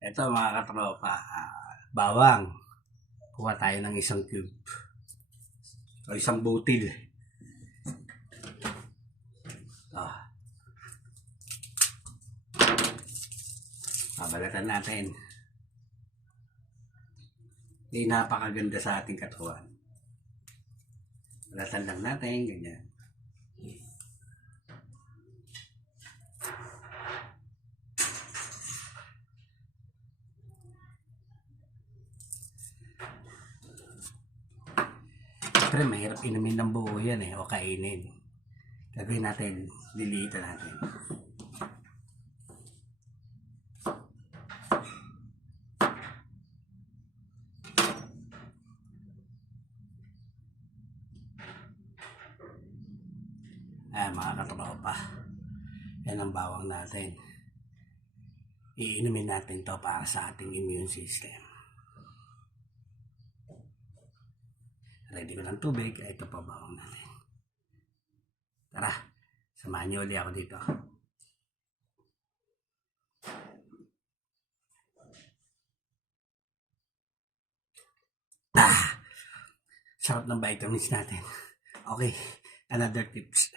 Ito mga katropa, bawang. Kuha tayo ng isang cube. O isang butil. Babalatan natin. Hindi napakaganda sa ating katawan. Balatan lang natin, ganyan. Siyempre, mahirap inumin ng buo yan o kainin. Gagawin natin, liliitan natin. Ayan mga katropa. Yan ang bawang natin. Iinumin natin to para sa ating immune system. Ready ko ng tubig. Ito pa bawang natin. Tara, samahan niyo ulit ako dito. Sarap ng vitamins natin. Okay, another tips.